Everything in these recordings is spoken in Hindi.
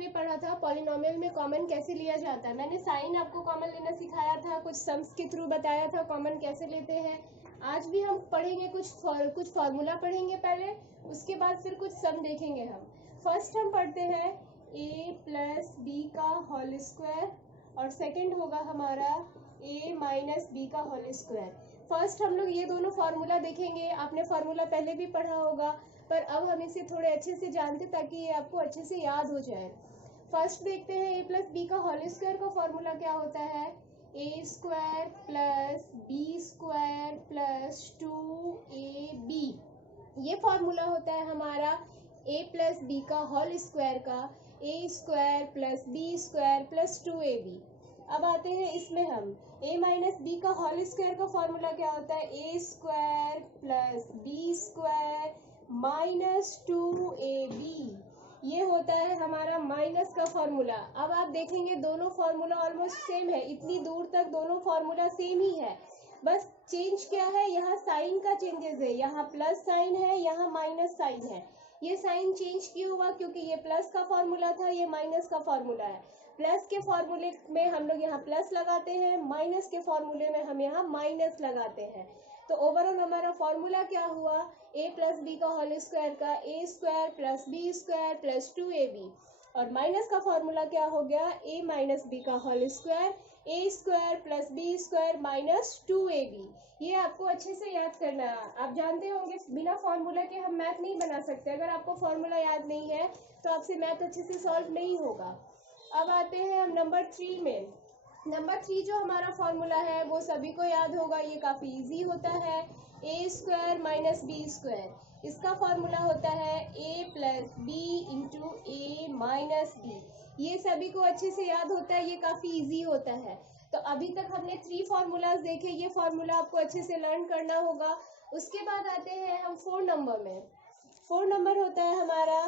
हमने पढ़ा था पॉलिनोमियल में कॉमन कैसे लिया जाता है। मैंने साइन आपको कॉमन लेना सिखाया था, कुछ सम्स के थ्रू बताया था कॉमन कैसे लेते हैं। आज भी हम पढ़ेंगे कुछ फार्मूला पढ़ेंगे पहले, उसके बाद फिर कुछ सम देखेंगे हम। फर्स्ट हम पढ़ते हैं a प्लस बी का होल स्क्वायर और सेकंड होगा हमारा a माइनस बी का होल स्क्वायर। फर्स्ट हम लोग ये दोनों फार्मूला देखेंगे। आपने फार्मूला पहले भी पढ़ा होगा, पर अब हम इसे थोड़े अच्छे से जानते ताकि ये आपको अच्छे से याद हो जाए। फर्स्ट देखते हैं a प्लस बी का होल स्क्वायर का फॉर्मूला क्या होता है। A square plus b square plus 2ab, ये फॉर्मूला होता है हमारा a प्लस बी का होल स्क्वायर का। A square plus b square plus 2ab। अब आते हैं इसमें हम a माइनस बी का होल स्क्वायर का फॉर्मूला क्या होता है। A square plus b square minus 2ab, ये होता है हमारा माइनस का फॉर्मूला। अब आप देखेंगे दोनों फॉर्मूला ऑलमोस्ट सेम है, इतनी दूर तक दोनों फॉर्मूला सेम ही है, बस चेंज क्या है, यहाँ साइन का चेंजेस है। यहाँ प्लस साइन है, यहाँ माइनस साइन है। ये साइन चेंज क्यों हुआ, क्योंकि ये प्लस का फॉर्मूला था, ये माइनस का फॉर्मूला है। प्लस के फॉर्मूले में हम लोग यहाँ प्लस लगाते हैं, माइनस के फॉर्मूले में हम यहाँ माइनस लगाते हैं। तो ओवरऑल हमारा फॉर्मूला क्या हुआ, a प्लस बी का होल स्क्वायर का a square plus b square plus 2ab, और माइनस का फॉर्मूला क्या हो गया, a माइनस बी का whole square a square plus b square minus 2ab। ये आपको अच्छे से याद करना है। आप जानते होंगे बिना फॉर्मूला के हम मैथ नहीं बना सकते। अगर आपको फॉर्मूला याद नहीं है तो आपसे मैथ अच्छे से सॉल्व नहीं होगा। अब आते हैं हम नंबर 3 में। नंबर 3 जो हमारा फॉर्मूला है वो सभी को याद होगा, ये काफ़ी इजी होता है। A square minus b square, इसका फॉर्मूला होता है a plus b into a minus b. ये सभी को अच्छे से याद होता है, ये काफ़ी इजी होता है। तो अभी तक हमने 3 फार्मूलाज देखे, ये फार्मूला आपको अच्छे से लर्न करना होगा। उसके बाद आते हैं हम 4 नंबर में। 4 नंबर होता है हमारा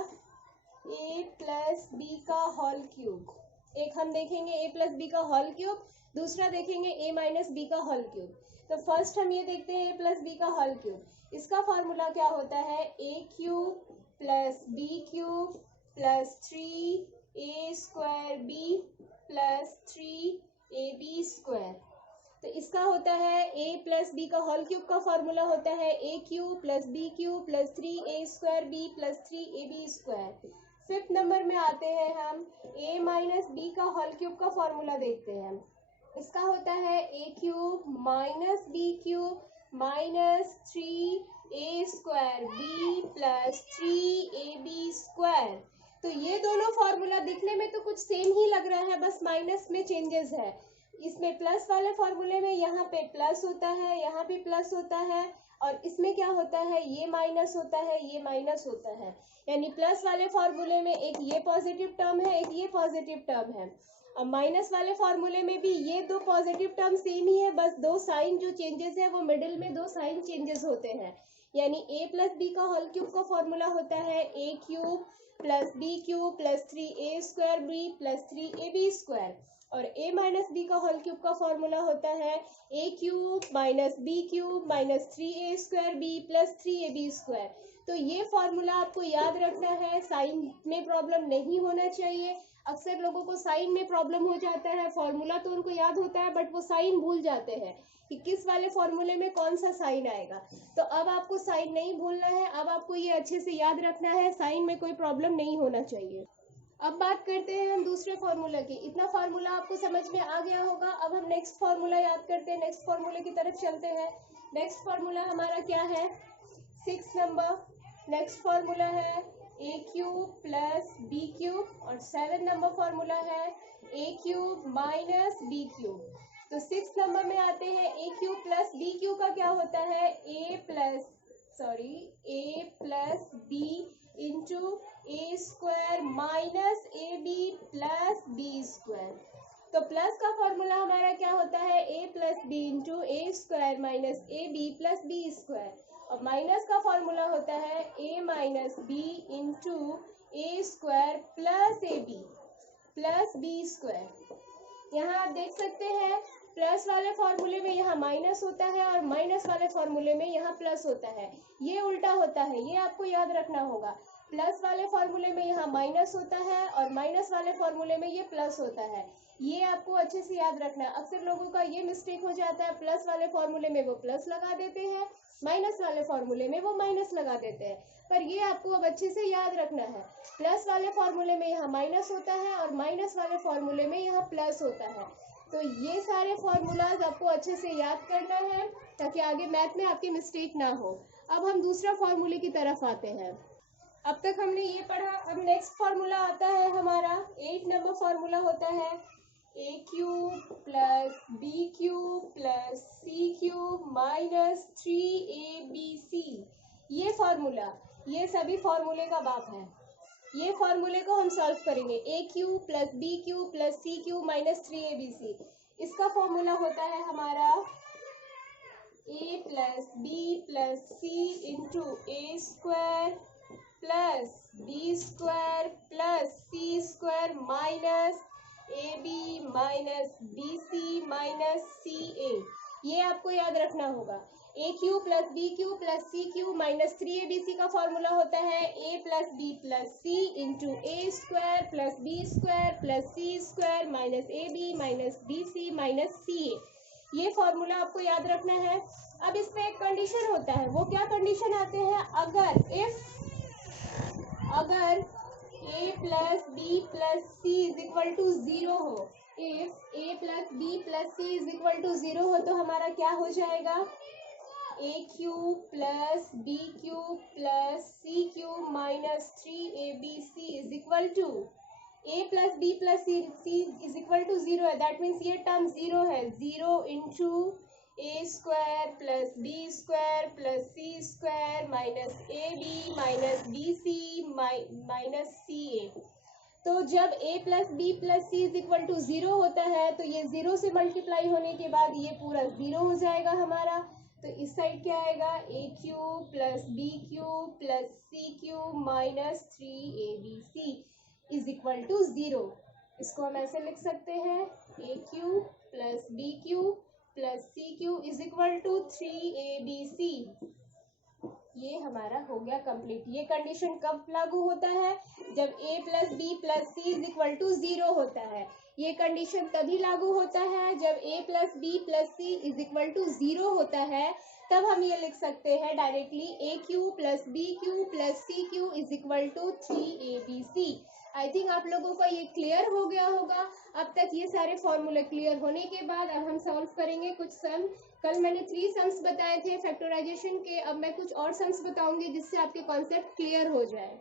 a प्लस बी का होल क्यूब। एक हम देखेंगे a प्लस बी का होल क्यूब, दूसरा देखेंगे a माइनस बी का होल क्यूब। तो फर्स्ट हम ये देखते हैं a प्लस बी का होल क्यूब। इसका फॉर्मूला क्या होता है, a cube plus b cube plus 3a square b plus 3ab square. तो इसका होता है a प्लस बी का होल क्यूब का फॉर्मूला होता है a cube plus b cube plus 3a square b plus 3ab square. 5th number में आते हैं हम a माइनस बी का होल क्यूब का फॉर्मूला देखते हैं। इसका होता है a cube minus b cube minus 3a square b plus 3ab square. तो ये दोनों फॉर्मूला दिखने में तो कुछ सेम ही लग रहा है, बस माइनस में चेंजेस है। इसमें प्लस वाले फॉर्मूले में यहाँ पे प्लस होता है, यहाँ भी प्लस होता है, और इसमें क्या होता है, ये माइनस होता है, ये माइनस होता है। यानी प्लस वाले फॉर्मूले में एक ये पॉजिटिव टर्म है, एक ये पॉजिटिव टर्म है। अब माइनस वाले फॉर्मूले में भी ये दो पॉजिटिव टर्म सेम ही है, बस दो साइन जो चेंजेस है वो मिडिल में दो साइन चेंजेस होते हैं। यानी a प्लस बी का होल क्यूब का फॉर्मूला होता है a cube plus b cube plus 3a square b plus 3ab square, और a माइनस बी का होल क्यूब का फॉर्मूला होता है a cube minus b cube minus 3a square b plus 3ab square. तो ये फॉर्मूला आपको याद रखना है, साइन में प्रॉब्लम नहीं होना चाहिए। अक्सर लोगों को साइन में प्रॉब्लम हो जाता है, फॉर्मूला तो उनको याद होता है बट वो साइन भूल जाते हैं कि किस वाले फॉर्मूले में कौन सा साइन आएगा। तो अब आपको साइन नहीं भूलना है, अब आपको ये अच्छे से याद रखना है, साइन में कोई प्रॉब्लम नहीं होना चाहिए। अब बात करते हैं हम दूसरे फार्मूला की। इतना फार्मूला आपको समझ में आ गया होगा। अब हम नेक्स्ट फार्मूला याद करते हैं, नेक्स्ट फार्मूले की तरफ चलते हैं। नेक्स्ट फार्मूला हमारा क्या है, 6 नंबर। नेक्स्ट फार्मूला है a cube plus b cube, और 7 नंबर फार्मूला है a cube minus b cube. तो 6 नंबर में आते हैं a cube plus b cube का क्या होता है, a plus b into a square minus a b plus b square. तो प्लस का फॉर्मूला हमारा क्या होता है, a plus b into a square minus a b plus b square, और माइनस का फॉर्मूला होता है a minus b into a square plus a b plus b square. यहाँ आप देख सकते हैं प्लस वाले फॉर्मूले में यहाँ माइनस होता है और माइनस वाले फॉर्मूले में यहाँ प्लस होता है, ये उल्टा होता है, ये आपको याद रखना होगा। प्लस वाले फॉर्मूले में यहाँ माइनस होता है और माइनस वाले फॉर्मूले में ये प्लस होता है। ये आपको अच्छे से याद रखना है। अक्सर लोगों का ये मिस्टेक हो जाता है, प्लस वाले फॉर्मूले में वो प्लस लगा देते हैं, माइनस वाले फॉर्मूले में वो माइनस लगा देते हैं। पर ये आपको अब अच्छे से याद रखना है, प्लस वाले फॉर्मूले में यहाँ माइनस होता है और माइनस वाले फॉर्मूले में यहाँ प्लस होता है। तो ये सारे फॉर्मूलाज आपको अच्छे से याद करना है ताकि आगे मैथ में आपकी मिस्टेक ना हो। अब हम दूसरा फॉर्मूले की तरफ आते हैं। अब तक हमने ये पढ़ा, अब नेक्स्ट फॉर्मूला आता है हमारा 8 नंबर फॉर्मूला होता है a cube plus b cube plus c cube minus 3abc। ये फॉर्मूला, ये सभी फॉर्मूले का बाप है। ये फॉर्मूले को हम सॉल्व करेंगे। a cube plus b cube plus c cube minus 3abc। इसका फॉर्मूला होता है हमारा a plus b plus c into a square plus b square plus c square minus a b minus b c minus c a. ये आपको याद रखना होगा। A cube plus b cube plus c cube minus 3abc का फॉर्मूला होता है a plus b plus c into a square plus b square plus c square minus a b minus b c minus c a. ये फॉर्मूला आपको याद रखना है। अब इसमें एक कंडीशन होता है, वो क्या कंडीशन आते हैं, अगर a plus b plus c is equal to 0 हो, if a plus b plus c is equal to 0 हो तो हमारा क्या हो जाएगा, a cube plus b cube plus c cube minus 3abc is equal to a plus b plus c is equal to 0 है। दैट मीन्स ये टर्म 0 है। 0 into a square plus b square plus c square minus a b minus b c minus c a. तो जब a plus b plus c is equal to 0 होता है तो ये 0 से मल्टीप्लाई होने के बाद ये पूरा 0 हो जाएगा हमारा। तो इस साइड क्या आएगा, a cube plus b cube plus c cube minus 3abc is equal to 0। इसको हम ऐसे लिख सकते हैं, a cube plus b cube plus c cube is equal to 3abc। ये हमारा हो गया कंप्लीट। ये कंडीशन कब लागू होता है, जब a plus b plus c is equal to 0 होता है। ये कंडीशन तभी लागू होता है जब a plus b plus c is equal to 0 होता है। तब हम ये लिख सकते हैं directly a cube plus b cube plus c cube is equal to 3abc। I think आप लोगों को ये क्लियर हो गया होगा। अब तक ये सारे फॉर्मूले क्लियर होने के बाद अब हम सॉल्व करेंगे कुछ सम। कल मैंने 3 सम्स बताए थे फैक्टराइजेशन के, अब मैं कुछ और सम्स बताऊंगी जिससे आपके कॉन्सेप्ट क्लियर हो जाए।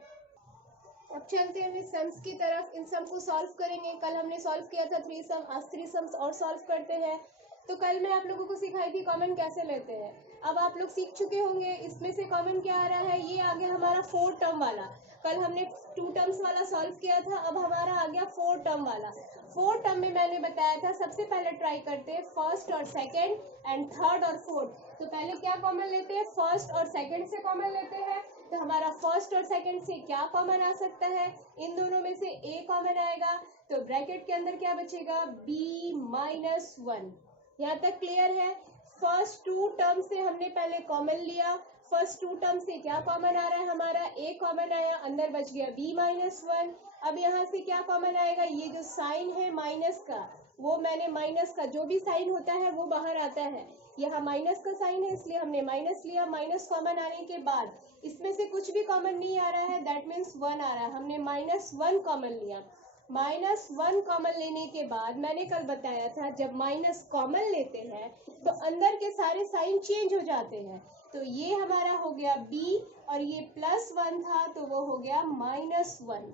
अब चलते हैं सम्स की तरफ, इन सम को सॉल्व करेंगे। कल हमने सॉल्व किया था 3 सम, आज 3 सम्स और सॉल्व करते हैं। तो कल मैं आप लोगों को सिखाई थी कॉमन कैसे लेते हैं। अब आप लोग सीख चुके होंगे इसमें से कॉमन क्या आ रहा है। ये आ गया हमारा 4 टर्म वाला। कल हमने 2 टर्म्स वाला सॉल्व किया था, अब हमारा आ गया 4 टर्म वाला। 4 टर्म में मैंने बताया था सबसे पहले ट्राई करते हैं फर्स्ट और सेकंड एंड थर्ड और फोर्थ। तो पहले क्या कॉमन लेते हैं, फर्स्ट और सेकंड से कॉमन लेते हैं। तो हमारा फर्स्ट और सेकंड से क्या कॉमन आ सकता है, इन दोनों में से a कॉमन आएगा। तो ब्रैकेट के अंदर क्या बचेगा, b माइनस 1। यहाँ तक क्लियर है। फर्स्ट 2 टर्म से हमने पहले कॉमन लिया। फर्स्ट 2 टर्म से क्या कॉमन आ रहा है, हमारा a कॉमन आया, अंदर बच गया b माइनस 1। अब यहाँ से क्या कॉमन आएगा, ये जो साइन है माइनस का, वो मैंने माइनस का जो भी साइन होता है वो बाहर आता है। यहाँ माइनस का साइन है इसलिए हमने माइनस लिया। माइनस कॉमन आने के बाद इसमें से कुछ भी कॉमन नहीं आ रहा है, दैट मीन्स 1 आ रहा है। हमने -1 कॉमन लिया। -1 कॉमन लेने के बाद मैंने कल बताया था जब माइनस कॉमन लेते हैं तो अंदर के सारे साइन चेंज हो जाते हैं। तो ये हमारा हो गया b और ये +1 था तो वो हो गया -1।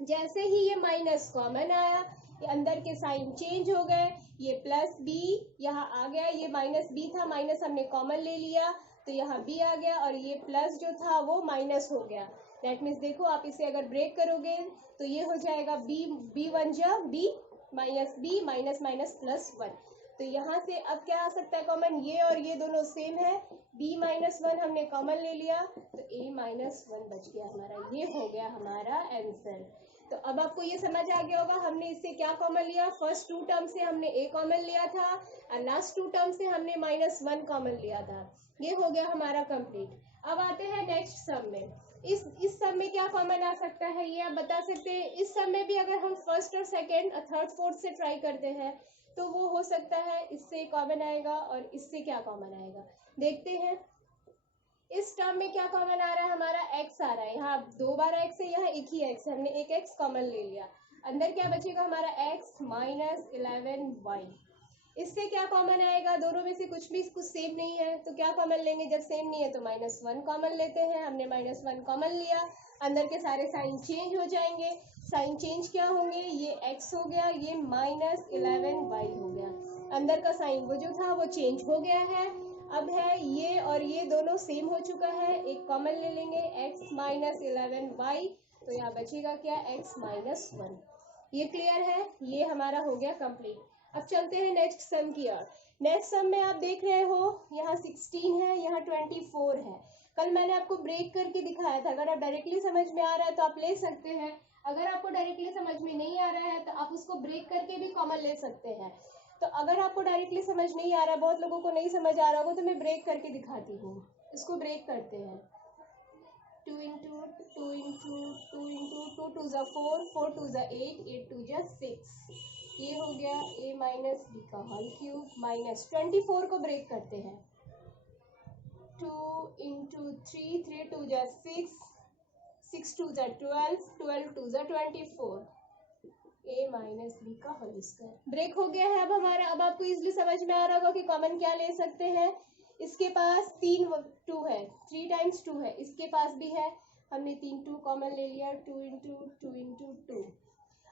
जैसे ही ये माइनस कॉमन आया, ये अंदर के साइन चेंज हो गए, ये +b यहाँ आ गया, ये -b था, माइनस हमने कॉमन ले लिया तो यहाँ b आ गया और ये प्लस जो था वो माइनस हो गया। दैट मीन्स देखो आप इसे अगर ब्रेक करोगे तो ये हो जाएगा b1 जा b minus b minus minus +1। तो यहाँ से अब क्या आ सकता है कॉमन, ये और ये दोनों सेम है, b-1 हमने कॉमन ले लिया तो a-1 बच गया हमारा। ये हो गया हमारा आंसर। तो अब आपको ये समझ आ गया होगा हमने इससे क्या कॉमन लिया। फर्स्ट 2 टर्म से हमने a कॉमन लिया था और लास्ट 2 टर्म से हमने -1 कॉमन लिया था। ये हो गया हमारा कंप्लीट। अब आते हैं नेक्स्ट सम में। इस सब में क्या कॉमन आ सकता है ये आप बता सकते हैं। इस सब में भी अगर हम फर्स्ट और सेकंड और थर्ड फोर्थ से ट्राई करते हैं तो वो हो सकता है इससे कॉमन आएगा और इससे क्या कॉमन आएगा देखते हैं। इस टर्म में क्या कॉमन आ रहा है, हमारा x आ रहा है, यहाँ 2 बार x है, यहाँ एक ही x है, हमने एक x कॉमन ले लिया। अंदर क्या बचेगा हमारा x माइनस 11y। इससे क्या कॉमन आएगा, दोनों में से कुछ सेम नहीं है तो क्या कॉमन लेंगे, जब सेम नहीं है तो -1 कॉमन लेते हैं। हमने -1 कॉमन लिया, अंदर के सारे साइन चेंज हो जाएंगे। साइन चेंज क्या होंगे, ये x हो गया, ये -11y हो गया। अंदर का साइन वो जो था वो चेंज हो गया है। अब है ये और ये दोनों सेम हो चुका है, एक कॉमन ले लेंगे x माइनस 11y, तो यहाँ बचेगा क्या x -1। ये क्लियर है, ये हमारा हो गया कंप्लीट। अब चलते हैं नेक्स्ट सम की ओर। नेक्स्ट सम में आप देख रहे हो यहाँ 16 है, यहाँ 24 है। कल मैंने आपको ब्रेक करके दिखाया था, अगर आप डायरेक्टली समझ में आ रहा है तो आप ले सकते हैं, अगर आपको डायरेक्टली समझ में नहीं आ रहा है तो आप उसको ब्रेक करके भी कॉमन ले सकते हैं। तो अगर आपको डायरेक्टली समझ नहीं आ रहा, बहुत लोगों को नहीं समझ आ रहा होगा, तो मैं ब्रेक करके दिखाती हूँ। इसको ब्रेक करते हैं। 2 इंटू 2 इंटू 2 इंटू 2 2 ज़ा 4, 4 2 ज़ा 8, 8 2 ज़ा 6। ये हो गया a माइनस बी का होल क्यूब माइनस 24 को ब्रेक करते हैं। 2 इंटू 3, 3 2 ज़ा 6, 6 2 ज़ा 12, 12 2 ज़ा 24, a माइनस बी का होल स्क्वायर। ब्रेक हो गया है अब हमारा। अब आपको इजीली समझ में आ रहा होगा कि कॉमन क्या ले सकते हैं। इसके पास 3 2 है, 3 टाइम्स 2 है, इसके पास भी है, हमने 3 2 कॉमन ले लिया, 2 इंटू 2 इंटू 2।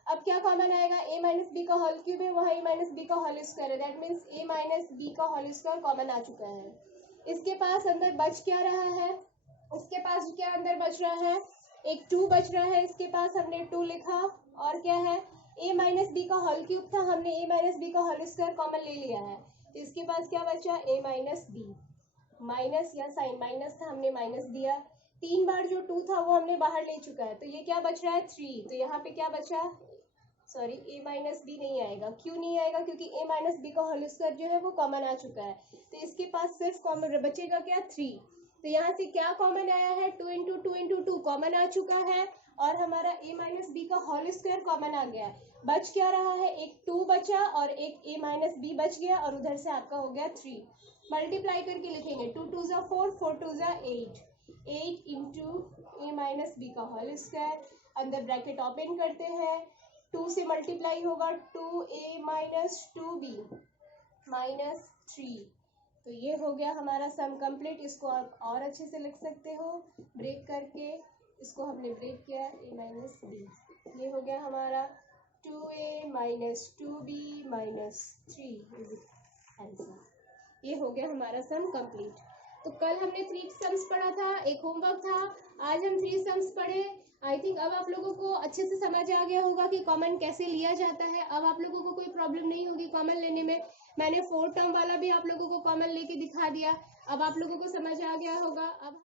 अब क्या कॉमन आएगा, a माइनस बी का होल क्यूब है, वहाँ a माइनस बी का होल स्क्वायर है, that means a minus b का होल स्क्वायर कॉमन आ चुका है। इसके पास अंदर बच क्या रहा है, इसके पास क्या अंदर बच रहा है, एक 2 बच रहा है, इसके पास हमने 2 लिखा, और क्या है a माइनस बी का होल क्यूब था, हमने a माइनस बी का होल स्क्वायर कॉमन ले लिया है, तो इसके पास क्या बचा a माइनस बी, माइनस या साइन माइनस था, हमने माइनस दिया। 3 बार जो 2 था वो हमने बाहर ले चुका है, तो ये क्या बच रहा है 3, तो यहाँ पे क्या बचा, सॉरी a माइनस बी नहीं आएगा। क्यों नहीं आएगा, क्योंकि a माइनस बी का होल स्क्वायर जो है वो कॉमन आ चुका है, तो इसके पास सिर्फ कॉमन बचेगा क्या 3। तो यहाँ से क्या कॉमन आया है, 2 इंटू 2 इंटू 2 कॉमन आ चुका है, और हमारा a माइनस बी का होल स्क्वायर कॉमन आ गया है। बच क्या रहा है, एक 2 बचा और एक a माइनस बी बच गया, और उधर से आपका हो गया 3। मल्टीप्लाई करके लिखेंगे, 2 2 ज़ा 4, 4 2 ज़ा 8, 8 इंटू a माइनस बी का होल स्क्वायर, अंदर ब्रैकेट ओपन करते हैं, 2 से मल्टीप्लाई होगा 2a माइनस 2b माइनस 3। तो ये हो गया हमारा सम कंप्लीट। इसको आप और अच्छे से लिख सकते हो ब्रेक करके, इसको हमने ब्रेक किया a माइनस बी, ये हो गया हमारा 2a minus 2b minus 3 is answer. ये हो गया हमारा सम कंप्लीट। तो कल हमने 3 सम्स पढ़ा था, एक होमवर्क था, आज हम 3 सम्स पढ़े। आई थिंक अब आप लोगों को अच्छे से समझ आ गया होगा कि कॉमन कैसे लिया जाता है। अब आप लोगों को कोई प्रॉब्लम नहीं होगी कॉमन लेने में। मैंने 4 टर्म वाला भी आप लोगों को कॉमन लेके दिखा दिया, अब आप लोगों को समझ आ गया होगा। अब